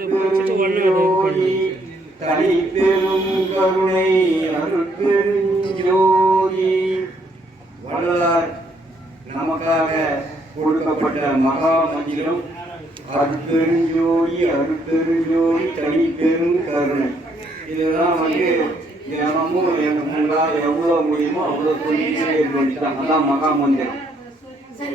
அருட்பெருஞ்சோதி தனி பெரும் கருணை அருட்பெருஞ்சோதி. வள்ளலார் நமக்காக கொடுக்கப்பட்ட மகா மந்திரம் அருட்பெருஞ்சோதி அருட்பெருஞ்சோதி தனி பெரும் கருணை. இதுதான் வந்து தினமும் எங்களால் எவ்வளோ முடியுமோ அவ்வளோ சொல்லிட்டே இருந்துட்டாங்க அதான் மகா மந்திரம். சரி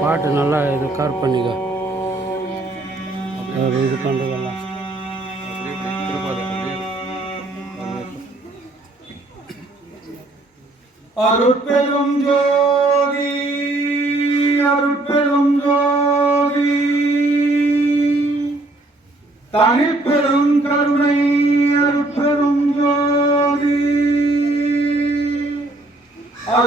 பாட்டு நல்லா கார் பண்ணிக்க. இது பண்ணுறதெல்லாம் அருட்பெரும் ஜோதி அருட்பெரும் ஜோதி. தனிப்பெரும் கருணை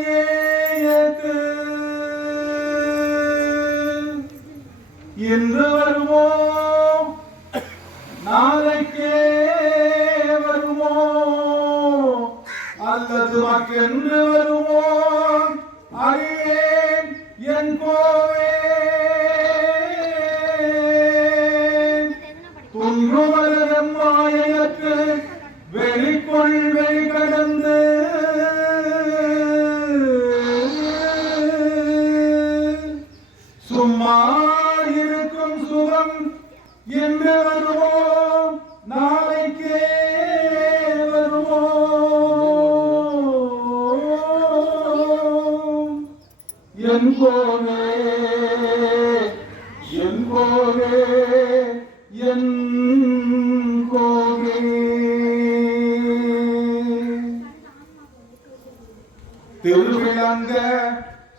வல்லாந்தனையேயத்து இன்று வருவோம் நாளைக்கே வருவோம் அல்லது மக்கென்று வருவோம் அறியேன் என் கோவில் என் கோவே என் கோவே என் கோவே. திருவிளங்க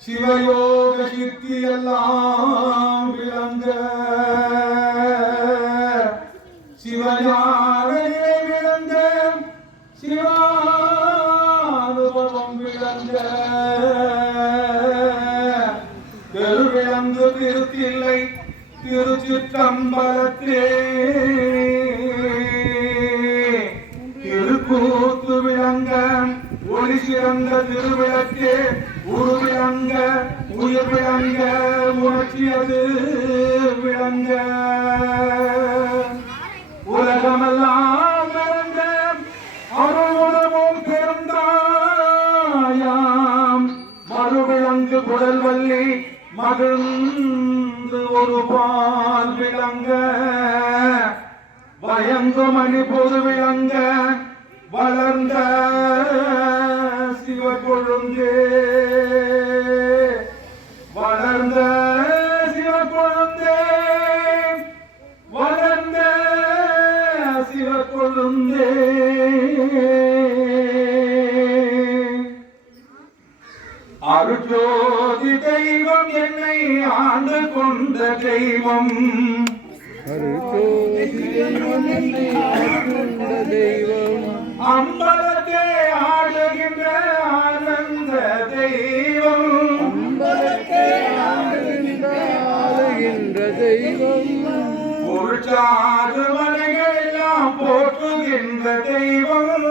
சிவயோக சித்தி எல்லாம் விளங்க. சிவஞான நிலை விளங்க சிவானுபவம் விளங்க திருவிளங்கு திருத்தில்லை திருச்சிற்றம்பலத்தே திருக்கூத்து விளங்க ஒளி சிறந்த திருவிளக்கே. உரு விளங்க உயிர் விளங்க உணர்ச்சியது விளங்க. உலகமெல்லாம் பிறந்த அருளுணவும் பெருந்தாயாம். மறுவிளங்கு குடல் வள்ளி மகள் பால் விளங்க பயங்குமணி பொது விளங்க வளர்ந்த சிவ கொழுந்தே. அருஜோதி தெய்வம் என்னை ஆண்டு கொண்ட தெய்வம். அம்பலத்தே ஆடுகின்ற ஆனந்த தெய்வம். பொருட்சாது மலைகள் எல்லாம் போற்றுகின்ற தெய்வம்.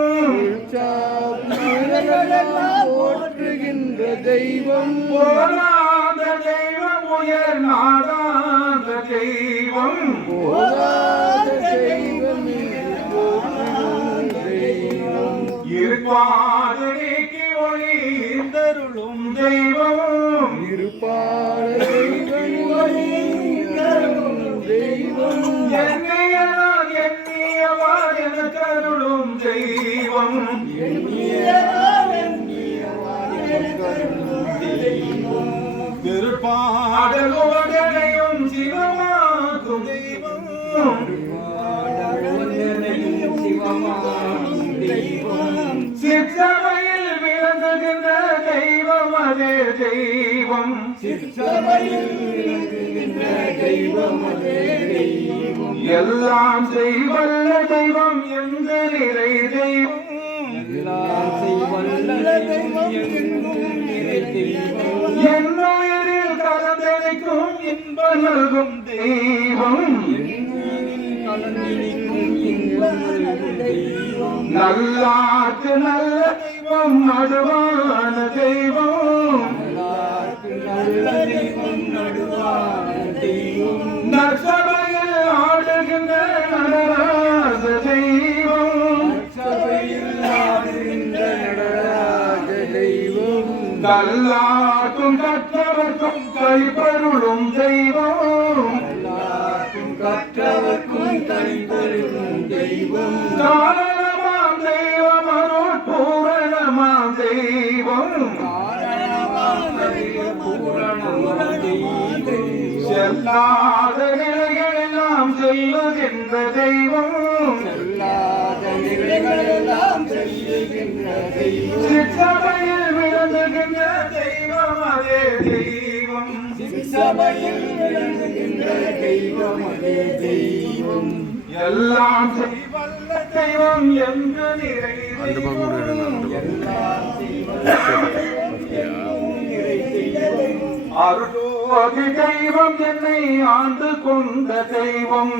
தெய்வம் போராத தெய்வம் உயர் நாடாத தெய்வம். போதாத தெய்வம் என்று போற்றும் தெய்வம். இருப்பாது நீக்கி ஒளி தருளும் தெய்வம். இருப்பாட தெய்வம் தெய்வம். எண்ணியதான் எண்ணியவா என கருளும் தெய்வம். திருப்பாடல் உலகனையும் சிவமாக்கும் தெய்வம். சிற்றவையில் விளங்குகின்ற தெய்வம் அதே தெய்வம். எல்லாம் செய்வல்ல தெய்வம் எந்த நிறை தெய்வம்? நல்லாக்கு நல்ல தெய்வம் நடுவான தெய்வம். நற்சபையில் ஆடுகின்ற நடராச தெய்வம். தெய்வம். கல்லாக்கும் கற்றவர்க்கும் கைப்பருளும் தெய்வம். காரணமாம் தெய்வம் அருள் பூரணமாம் தெய்வம் செல்லாத நிலைகளெல்லாம் செல்லுகின்ற தெய்வம் சிற்றபையில் விளங்குகின்ற தெய்வம் அதே தெய்வம். எல்லாம் செய்வல்ல தெய்வம் என்று நிறை அருளோதி தெய்வம் என்னை ஆண்டு கொண்ட தெய்வம்.